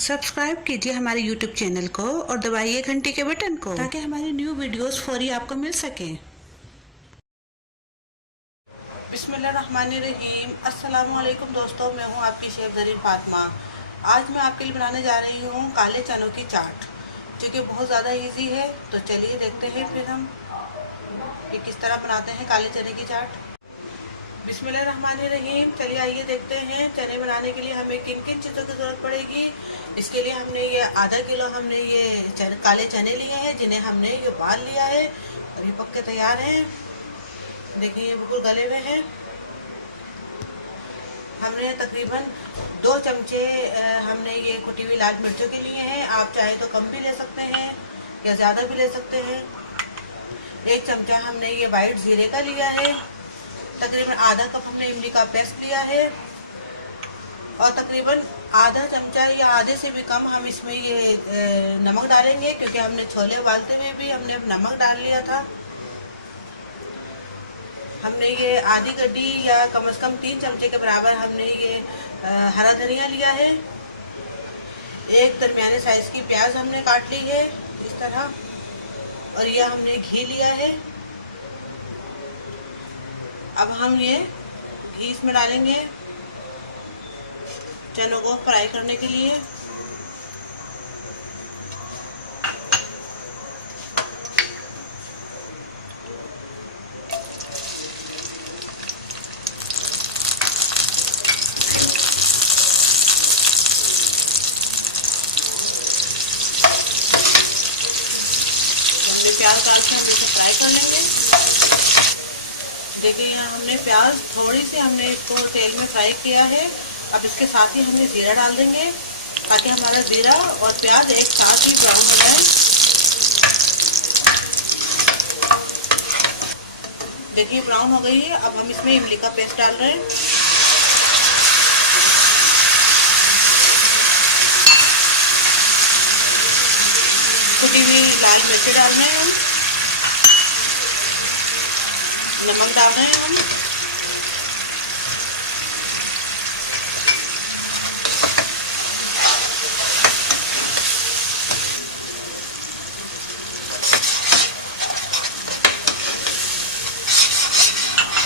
Subscribe कीजिए हमारे YouTube channel को और दबाइए घंटी के बटन को ताकि हमारी न्यू वीडियोस फौरी आपको मिल सकें। बिस्मिल्लाहिर्रहमानिर्रहीम। अस्सलाम वालेकुम दोस्तों, मैं हूं आपकी शेफ ज़रीन फातिमा। आज मैं आपके लिए बनाने जा रही हूं काले चनों की चाट, जो कि बहुत ज़्यादा इजी है। तो चलिए देखते हैं फिर हम ये किस तरह बनाते हैं काले चने की चाट। बिस्मिल्लाहिर्रहमानिर्रहीम। चलिए आइए देखते हैं चने बनाने के लिए हमें किन किन चीज़ों की ज़रूरत पड़ेगी। इसके लिए हमने ये आधा किलो हमने ये काले चने लिए हैं, जिन्हें हमने ये उबाल लिया है और ये पक के तैयार हैं। देखिए ये बिल्कुल गले हुए हैं। हमने तकरीबन 2 चमचे हमने ये कुटी हुई लाल मिर्चों के लिए हैं। आप चाहे तो कम भी ले सकते हैं या ज़्यादा भी ले सकते हैं। 1 चमचा हमने ये वाइट ज़ीरे का लिया है। तकरीबन आधा कप हमने इमली का पेस्ट लिया है और तकरीबन आधा चमचा या आधे से भी कम हम इसमें ये नमक डालेंगे, क्योंकि हमने छोले उबालते हुए भी हमने नमक डाल लिया था। हमने ये आधी गड्डी या कम से कम 3 चमचे के बराबर हमने ये हरा धनिया लिया है। 1 दरमियाने साइज़ की प्याज हमने काट ली है इस तरह, और यह हमने घी लिया है। अब हम ये घी इसमें डालेंगे चनों को फ्राई करने के लिए। हमने प्याज डाल के हम इसे फ्राई कर लेंगे। देखिए यहाँ हमने प्याज थोड़ी सी हमने इसको तेल में फ्राई किया है। अब इसके साथ ही हमने ज़ीरा डाल देंगे ताकि हमारा ज़ीरा और प्याज एक साथ ही ब्राउन हो जाए। देखिए ब्राउन हो गई है। अब हम इसमें इमली का पेस्ट डाल रहे हैं। कुटी हुई लाल मिर्ची डाल रहे हैं हम। नमक डाल रहे हैं हम।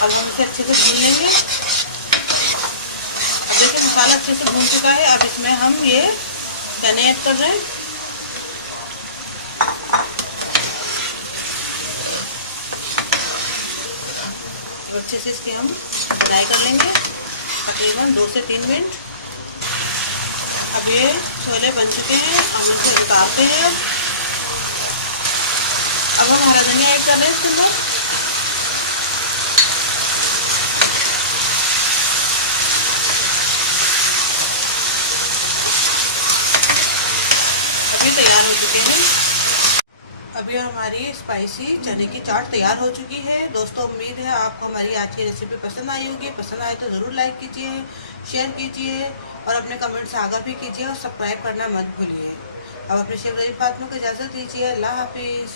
अब हम इसे अच्छे से भून लेंगे। अब देखिए मसाला अच्छे से भून चुका है। अब इसमें हम ये चने ऐड कर रहे हैं। अच्छे से इसके हम फ्राई कर लेंगे तकरीबन 2 से 3 मिनट। अब ये छोले बन चुके हैं, हम इसे उतारते हैं। अब हम हरा धनिया ऐड कर रहे हैं इसके अंदर। अब ये तैयार हो चुके हैं। अभी हमारी स्पाइसी चने की चाट तैयार हो चुकी है। दोस्तों उम्मीद है आपको हमारी आज की रेसिपी पसंद आई होगी। पसंद आए तो ज़रूर लाइक कीजिए, शेयर कीजिए और अपने कमेंट से आगाह भी कीजिए और सब्सक्राइब करना मत भूलिए। अब अपने शेफ ज़रीन फातिमा को इजाज़त दीजिए। अल्लाह हाफिज़।